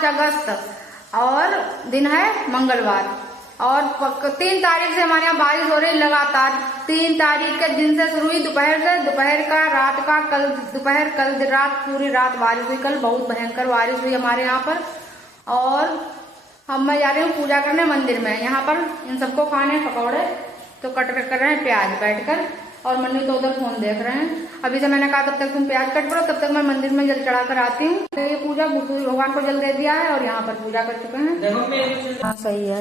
5 अगस्त और दिन है मंगलवार। और 3 तारीख से हमारे यहाँ बारिश हो रही लगातार। 3 तारीख के दिन से शुरू हुई, दोपहर का रात का, कल दोपहर कल रात पूरी रात बारिश हुई। कल बहुत भयंकर बारिश हुई हमारे यहाँ पर। और हम मैं जा रही हूँ पूजा करने मंदिर में। यहाँ पर इन सबको खाने पकौड़े तो कट कर रहे हैं प्याज बैठकर, और मन्नू तो उधर फोन देख रहे हैं। अभी से मैंने कहा तब तक तुम प्याज कट करो, तब तक मैं मंदिर में जल चढ़ा कर आती हूँ। तो ये पूजा भगवान को जल दे दिया है और यहाँ पर पूजा कर चुके हैं। हाँ सही है,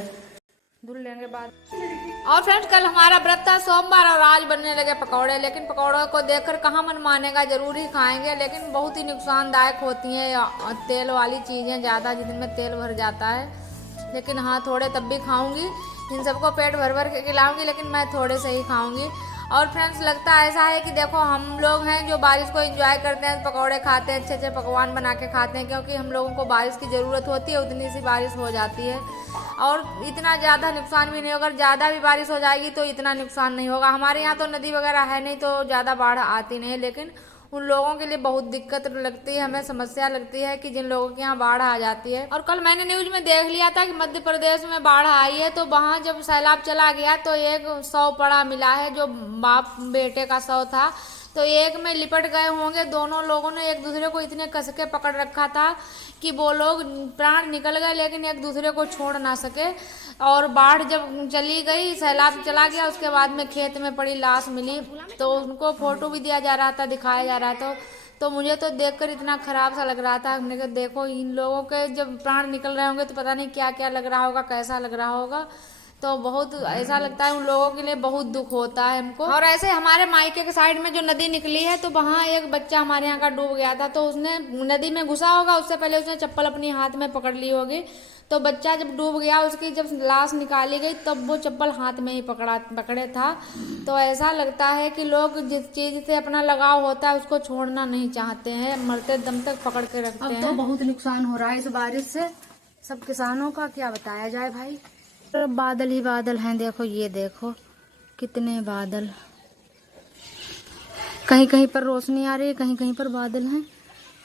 धुल लेंगे बाद। और फ्रेंड्स कल हमारा व्रत था सोमवार, और आज बनने लगे पकौड़े। लेकिन पकौड़ों को देखकर कहाँ मन मानेगा, जरूर ही खाएंगे, लेकिन बहुत ही नुकसानदायक होती हैं तेल वाली चीजें ज्यादा, जिनमें तेल भर जाता है। लेकिन हाँ थोड़े तब भी खाऊंगी, इन सबको पेट भर भर के खिलाऊंगी, लेकिन मैं थोड़े से ही खाऊंगी। और फ्रेंड्स लगता ऐसा है कि देखो हम लोग हैं जो बारिश को एंजॉय करते हैं, पकौड़े खाते हैं, अच्छे अच्छे पकवान बना के खाते हैं, क्योंकि हम लोगों को बारिश की ज़रूरत होती है। उतनी सी बारिश हो जाती है और इतना ज़्यादा नुकसान भी नहीं होगा। ज़्यादा भी बारिश हो जाएगी तो इतना नुकसान नहीं होगा। हमारे यहाँ तो नदी वगैरह है नहीं, तो ज़्यादा बाढ़ आती नहीं, लेकिन उन लोगों के लिए बहुत दिक्कत लगती है, हमें समस्या लगती है कि जिन लोगों के यहाँ बाढ़ आ जाती है। और कल मैंने न्यूज में देख लिया था कि मध्य प्रदेश में बाढ़ आई है, तो वहाँ जब सैलाब चला गया तो एक शव पड़ा मिला है, जो बाप बेटे का शव था। तो एक में लिपट गए होंगे दोनों लोगों ने, एक दूसरे को इतने कस के पकड़ रखा था कि वो लोग प्राण निकल गए, लेकिन एक दूसरे को छोड़ ना सके। और बाढ़ जब चली गई, सैलाब चला गया, उसके बाद में खेत में पड़ी लाश मिली, तो उनको फोटो भी दिया जा रहा था, दिखाया जा रहा था। तो मुझे तो देखकर इतना खराब सा लग रहा था। हमने कहा देखो इन लोगों के जब प्राण निकल रहे होंगे तो पता नहीं क्या क्या लग रहा होगा, कैसा लग रहा होगा। तो बहुत ऐसा लगता है उन लोगों के लिए बहुत दुख होता है हमको। और ऐसे हमारे मायके के साइड में जो नदी निकली है, तो वहाँ एक बच्चा हमारे यहाँ का डूब गया था। तो उसने नदी में घुसा होगा, उससे पहले उसने चप्पल अपनी हाथ में पकड़ ली होगी। तो बच्चा जब डूब गया, उसकी जब लाश निकाली गई तब वो चप्पल हाथ में ही पकड़े था। तो ऐसा लगता है कि लोग जिस चीज से अपना लगाव होता है उसको छोड़ना नहीं चाहते हैं, मरते दम तक पकड़ के रखते हैं। अब तो बहुत नुकसान हो रहा है इस बारिश से सब किसानों का, क्या बताया जाए भाई। तो बादल ही बादल हैं, देखो ये देखो कितने बादल, कहीं कहीं पर रोशनी आ रही है, कहीं कहीं पर बादल हैं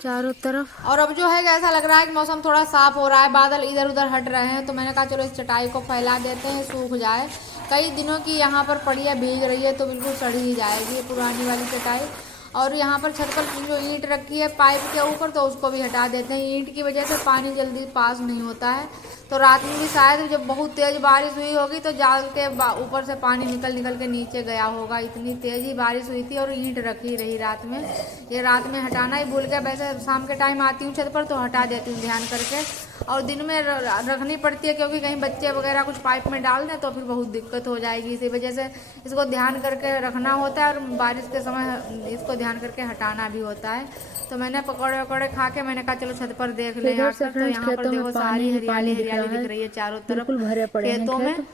चारों तरफ। और अब जो है ऐसा लग रहा है कि मौसम थोड़ा साफ हो रहा है, बादल इधर उधर हट रहे हैं। तो मैंने कहा चलो इस चटाई को फैला देते हैं, सूख जाए। कई दिनों की यहाँ पर पड़ी है, भीग रही है, तो बिल्कुल सड़ी ही जाएगी पुरानी वाली चटाई। और यहाँ पर छत पर जो ईंट रखी है पाइप के ऊपर, तो उसको भी हटा देते हैं। ईंट की वजह से पानी जल्दी पास नहीं होता है। तो रात में भी शायद जब बहुत तेज बारिश हुई होगी तो जाल के ऊपर से पानी निकल के नीचे गया होगा, इतनी तेज ही बारिश हुई थी। और ईंट रखी रही रात में, ये रात में हटाना ही भूल गया। वैसे शाम के टाइम आती हूँ छत पर तो हटा देती हूँ ध्यान करके, और दिन में रखनी पड़ती है, क्योंकि कहीं बच्चे वगैरह कुछ पाइप में डाल दें तो फिर बहुत दिक्कत हो जाएगी। इसी वजह से इसको ध्यान करके रखना होता है, और बारिश के समय इसको ध्यान करके हटाना भी होता है। तो मैंने पकौड़े वकौड़े खा के मैंने कहा चलो छत पर देख ले यहाँ पर। तो यहाँ पर देखो सारी हरियाली हरियाली दिख रही है चारों तरफ, भरे पड़े खेतों में।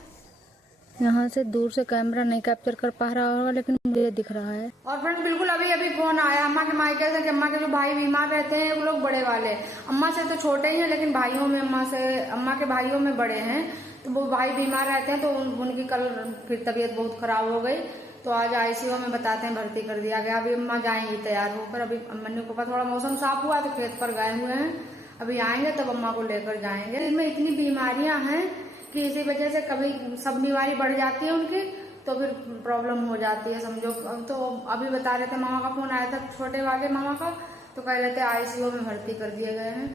यहाँ से दूर से कैमरा नहीं कैप्चर कर पा रहा होगा, लेकिन मुझे दिख रहा है। और फ्रेंड्स बिल्कुल अभी फोन आया अम्मा के मायके से कि अम्मा के जो भाई बीमार रहते हैं वो लोग बड़े वाले, अम्मा से तो छोटे ही हैं, लेकिन भाइयों में अम्मा के भाइयों में बड़े हैं। तो वो भाई बीमार रहते हैं, तो उनकी कल फिर तबीयत बहुत खराब हो गई। तो आज आईसीयू में बताते हैं भर्ती कर दिया गया। अभी अम्मा जाएंगी तैयार होकर। अभी मन्नू के पास थोड़ा मौसम साफ हुआ तो खेत पर गए हुए हैं, अभी आएंगे तब अम्मा को लेकर जाएंगे। इनमें इतनी बीमारियां हैं कि इसी वजह से कभी सब बीमारी बढ़ जाती है उनकी, तो फिर प्रॉब्लम हो जाती है समझो। तो अभी बता रहे थे, मामा का फोन आया था छोटे वाले मामा का, तो कह रहे थे आईसीयू में भर्ती कर दिए गए हैं।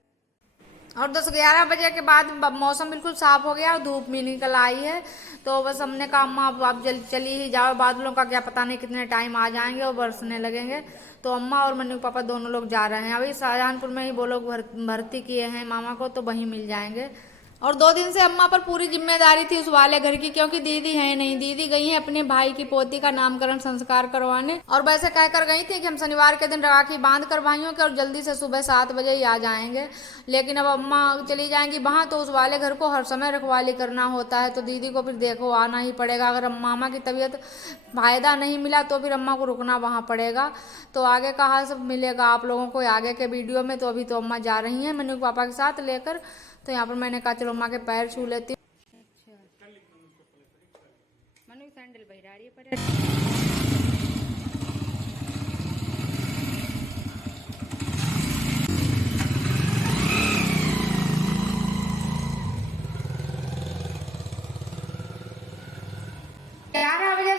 और 10-11 बजे के बाद मौसम बिल्कुल साफ हो गया और धूप भी निकल आई है। तो बस हमने कहा अम्मा अब आप चली ही जाओ, बादलों का क्या पता नहीं कितने टाइम आ जाएंगे और बरसने लगेंगे। तो अम्मा और मन्नू पापा दोनों लोग जा रहे हैं। अभी शाहजहानपुर में ही वो लोग भर्ती किए हैं मामा को, तो वहीं मिल जाएंगे। और 2 दिन से अम्मा पर पूरी जिम्मेदारी थी उस वाले घर की, क्योंकि दीदी है नहीं। दीदी गई है अपने भाई की पोती का नामकरण संस्कार करवाने, और वैसे कहकर गई थी कि हम शनिवार के दिन राखी बांध कर भाइयों के और जल्दी से सुबह 7 बजे ही आ जाएंगे। लेकिन अब अम्मा चली जाएंगी वहां, तो उस वाले घर को हर समय रखवाली करना होता है। तो दीदी को फिर देखो आना ही पड़ेगा। अगर मामा की तबीयत फायदा नहीं मिला तो फिर अम्मा को रुकना वहां पड़ेगा। तो आगे कहा सब मिलेगा आप लोगों को आगे के वीडियो में। तो अभी तो अम्मा जा रही है मन्नू पापा के साथ लेकर। तो यहाँ पर मैंने कहा चलो अम्मा के पैर छू लेती हूँ। मनु सैंडल बहिरा रही है।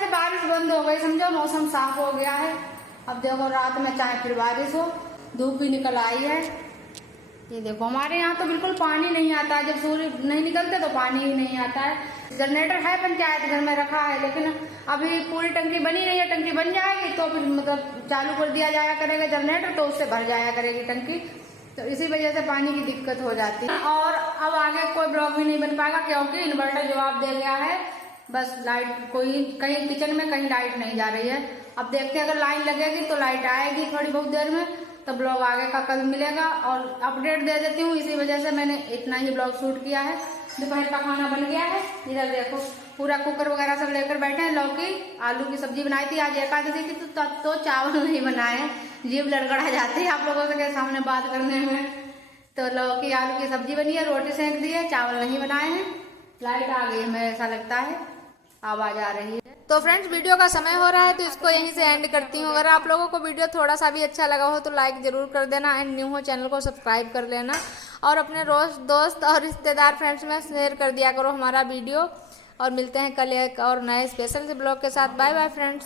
से बारिश बंद हो गई, समझो मौसम साफ हो गया है। अब देखो रात में चाहे फिर बारिश हो, धूप भी निकल आई है। ये देखो हमारे यहाँ तो बिल्कुल पानी नहीं आता, जब सूर्य नहीं निकलते तो पानी ही नहीं आता है। जनरेटर है पंचायत घर में रखा है, लेकिन अभी पूरी टंकी बनी नहीं है। टंकी बन जाएगी तो फिर मतलब चालू कर दिया जाया करेगा जनरेटर, तो उससे भर जाया करेगी टंकी। तो इसी वजह से पानी की दिक्कत हो जाती है। और अब आगे कोई ब्लॉग भी नहीं बन पाएगा क्योंकि इन्वर्टर जवाब दे गया है। बस लाइट कोई कहीं किचन में कहीं लाइट नहीं जा रही है। अब देखते हैं अगर लाइन लगेगी तो लाइट आएगी थोड़ी बहुत देर में, तो ब्लॉग आगे का कल मिलेगा। और अपडेट दे देती हूँ, इसी वजह से मैंने इतना ही ब्लॉग शूट किया है। दोपहर का खाना बन गया है, इधर देखो पूरा कुकर वगैरह सब लेकर बैठे हैं। लौकी आलू की सब्जी बनाई थी आज एकादशी की, तो चावल नहीं बनाए, जीभ लड़खड़ा जाती है आप लोगों के सामने बात करने में। तो लौकी आलू की सब्जी बनी है, रोटी सेंक दी है, चावल नहीं बनाए हैं। लाइट आ गई हमें ऐसा लगता है, आवाज आ रही है। तो फ्रेंड्स वीडियो का समय हो रहा है तो इसको यहीं से एंड करती हूँ। अगर आप लोगों को वीडियो थोड़ा सा भी अच्छा लगा हो तो लाइक जरूर कर देना, एंड न्यू हो चैनल को सब्सक्राइब कर लेना, और अपने दोस्त और रिश्तेदार फ्रेंड्स में शेयर कर दिया करो हमारा वीडियो। और मिलते हैं कल एक और नए स्पेशल से ब्लॉग के साथ। Bye bye friends.